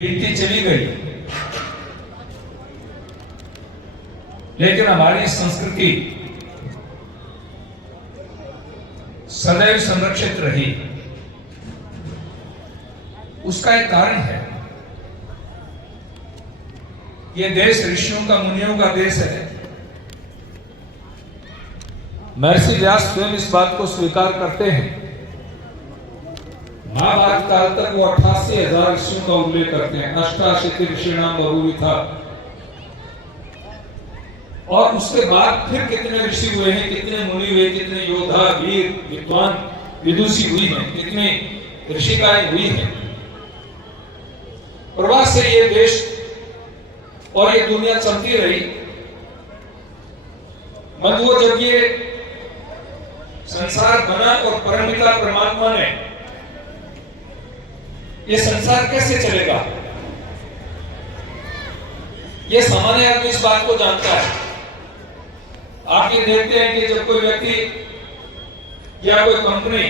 बीतती चली गई, लेकिन हमारी संस्कृति सदैव संरक्षित रही। उसका एक कारण है, ये देश ऋषियों का, मुनियों का देश है। महर्षि व्यास स्वयं इस बात को स्वीकार करते हैं। महाभारत काल तक वो 88,000 ऋषियों का उल्लेख करते हैं। अष्टाशीति ऋषिणाम बहुविधा। और उसके बाद फिर कितने ऋषि हुए हैं, कितने मुनि हुए, कितने योद्धा, वीर, विद्वान, विदुषी हुई हैं, कितने ऋषिकाएं हुई हैं। प्रवाह से ये देश और ये दुनिया चलती रही। बंधुओं, जब ये संसार बना और परमपिता परमात्मा ने ये संसार कैसे चलेगा, ये सामान्य आदमी इस बात को जानता है। आप ये देखते हैं कि जब कोई व्यक्ति या कोई कंपनी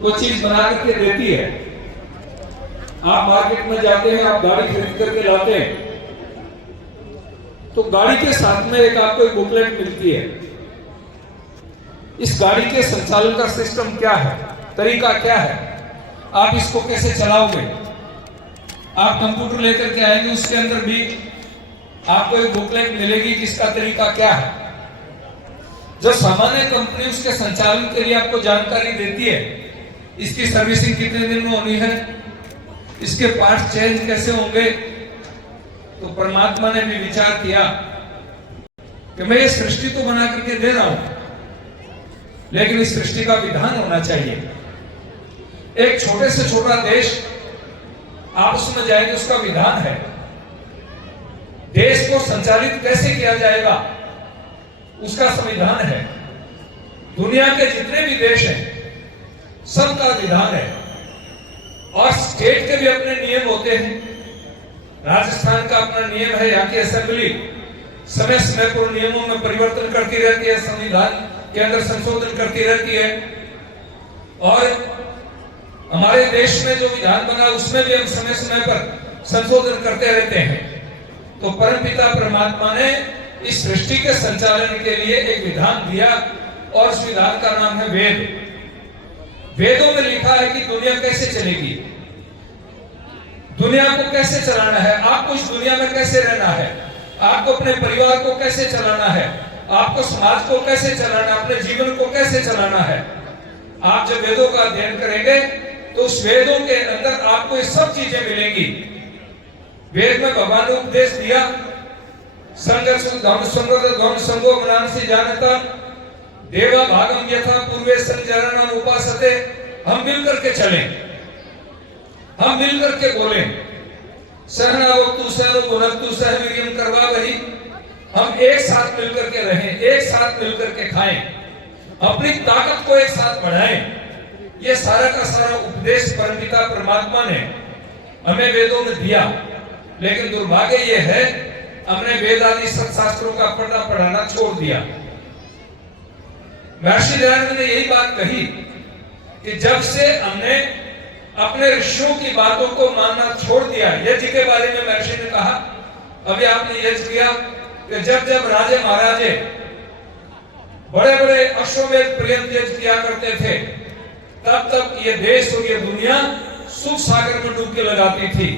कोई चीज बना करके देती है, आप मार्केट में जाते हैं, आप गाड़ी खरीद करके लाते हैं, तो गाड़ी के साथ में एक आपको एक बुकलेट मिलती है। इस गाड़ी के संचालन का सिस्टम क्या है, तरीका क्या है, आप इसको कैसे चलाओगे। आप कंप्यूटर लेकर के आएंगे, उसके अंदर भी आपको एक बुकलेट मिलेगी कि इसका तरीका क्या है। जब सामान्य कंपनी उसके संचालन के लिए आपको जानकारी देती है, इसकी सर्विसिंग कितने दिन में होनी है, इसके पार्ट्स चेंज कैसे होंगे, तो परमात्मा ने भी विचार किया कि मैं ये सृष्टि तो बना करके दे रहा हूं, लेकिन इस सृष्टि का विधान होना चाहिए। एक छोटे से छोटा देश आपस में जाएंगे, उसका विधान है। देश को संचालित कैसे किया जाएगा, उसका संविधान है। दुनिया के जितने भी देश हैं, सबका विधान है। और स्टेट के भी अपने नियम होते हैं। राजस्थान का अपना नियम है, यहाँ की असेंबली समय समय पर नियमों में परिवर्तन करती रहती है, संविधान के अंदर संशोधन करती रहती है। और हमारे देश में जो विधान बना, उसमें भी हम समय समय पर संशोधन करते रहते हैं। तो परमपिता परमात्मा ने इस सृष्टि के संचालन के लिए एक विधान दिया, और उस विधान का नाम है वेद। वेदों में लिखा है कि दुनिया कैसे चलेगी, दुनिया को कैसे चलाना है, आपको इस दुनिया में कैसे रहना है, आपको अपने परिवार को कैसे चलाना है, आपको समाज को कैसे चलाना, अपने जीवन को कैसे चलाना है। आप जब वेदों का अध्ययन करेंगे तो उस वेदों के अंदर आपको ये सब चीजें मिलेंगी। वेद में भगवान ने उपदेश दिया, संगो मनांसि जानता देवा भागम यथा पूर्वे संचरणम उपासते। हम मिलकर के चलें, हम मिलकर के बोलें, सहनावतु सहनो भुनक्तु सह वीर्यं करवा वही। हम एक साथ मिलकर के रहें, एक साथ मिलकर के खाएं, अपनी ताकत को एक साथ बढ़ाएं। ये सारा का सारा उपदेश परमपिता परमात्मा ने हमें वेदों में दिया। लेकिन दुर्भाग्य ये है, हमने वेद आदि सत्शास्त्रों का पढ़ाना छोड़ दिया। महर्षि दयानंद ने यही बात कही कि जब से हमने अपने ऋषियों की बातों को मानना छोड़ दिया। यज्ञ के बारे में महर्षि ने कहा, अभी आपने यज्ञ किया कि जब जब राजे महाराजे बड़े बड़े अश्वमेध पर्यंत यज्ञ किया करते थे, तब तक ये देश और ये दुनिया सुख सागर में डुबकी लगाती थी।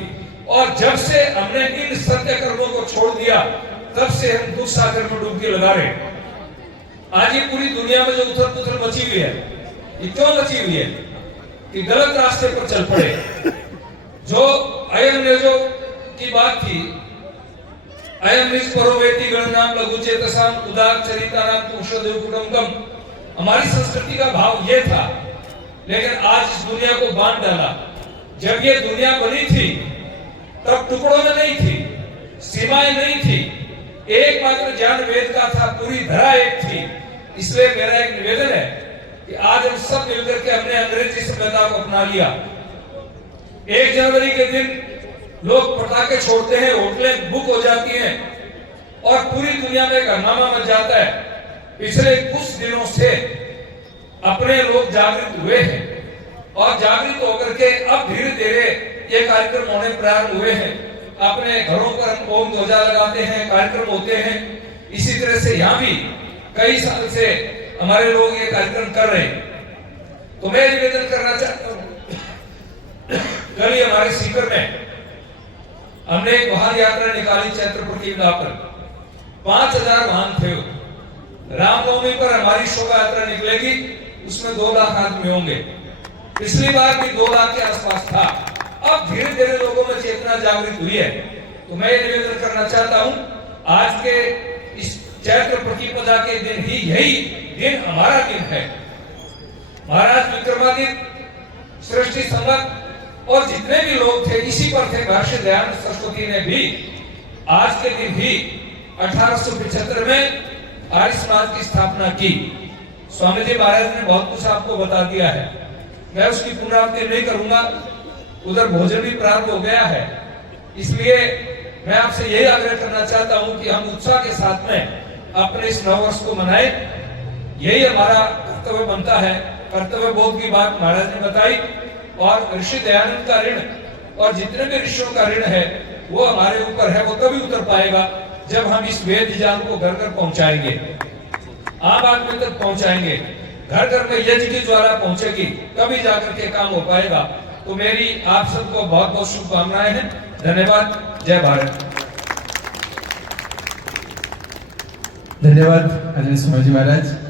और जब से हमने इन सत्य कर्मों को छोड़ दिया, तब से हम दुख सागर में डुबकी लगा रहे। आज ये पूरी दुनिया में जो उथल पुथल मची हुई है, ये क्यों मची हुई है कि गलत रास्ते पर चल पड़े। जो अयम नेजो की बात थी, अयम निज परोवेति गणनाम लघुचेतसाम उदार चरितानाम पुरुषोदेव कुटुंबकम। हमारी संस्कृति का भाव ये था, लेकिन आज इस दुनिया को बांध डाला। जब ये दुनिया बनी थी तब टुकड़ों में नहीं थी, सीमाएं नहीं थी, एकमात्र ज्ञान वेद का था, पूरी धरा एक थी। इसलिए मेरा एक निवेदन है कि आज हम सब मिलकर के हमने अंग्रेजी सभ्यता को अपना लिया। 1 जनवरी के दिन लोग पटाखे छोड़ते हैं, होटलें बुक हो जाती हैं और पूरी दुनिया में हंगामा मच जाता है। पिछले कुछ दिनों से अपने लोग जागृत हुए हैं और जागृत होकर के अब धीरे धीरे ये कार्यक्रम होने प्रारंभ हुए हैं। अपने घरों पर हम ओम ध्वजा लगाते हैं, कार्यक्रम होते हैं। इसी तरह से यहाँ भी कई साल से हमारे लोग ये कार्यक्रम कर रहे हैं। तो मैं निवेदन करना चाहता हूँ, कल ही हमारे सीकर में हमने एक वाहन यात्रा निकाली चैत्र प्रतिपदा पर। 5000 वाहन थे। रामनवमी पर हमारी शोभा यात्रा निकलेगी, उसमें 2 लाख आदमी होंगे। पिछली बार भी 2 लाख के आसपास था। अब धीरे धीरे लोगों में चेतना जागृत हुई है। तो मैं ये निवेदन करना चाहता हूं, आज के इस चैत्र प्रतिपदा के दिन ही यही दिन हमारा दिन है। महाराज विक्रमादित्य, सृष्टि संवत और जितने भी लोग थे इसी पर थे। महर्षि दयानंद सरस्वती ने भी आज के दिन ही 1875 में आर्य समाज की स्थापना की। स्वामी जी महाराज ने बहुत कुछ आपको बता दिया है, मैं उसकी पुनरावृत्ति नहीं करूंगा। उधर भोजन भी प्रारंभ हो गया है, इसलिए मैं आपसे यही आग्रह करना चाहता हूं कि हम उत्साह के साथ में अपने इस नववर्ष को मनाएं। यही हमारा कर्तव्य बनता है। कर्तव्य बोध की बात महाराज ने बताई, और ऋषि दयानंद का ऋण और जितने भी ऋषियों का ऋण है वो हमारे ऊपर है। वो तभी उतर पाएगा जब हम इस वेद ज्ञान को घर घर पहुंचाएंगे, आम आदमी तक पहुंचाएंगे, घर घर में यज्ञ की ज्वाला पहुंचेगी, तभी जाकर के काम हो पाएगा। तो मेरी आप सबको बहुत बहुत शुभकामनाएं हैं। धन्यवाद। जय भारत। धन्यवाद आदरणीय स्वामी जी महाराज।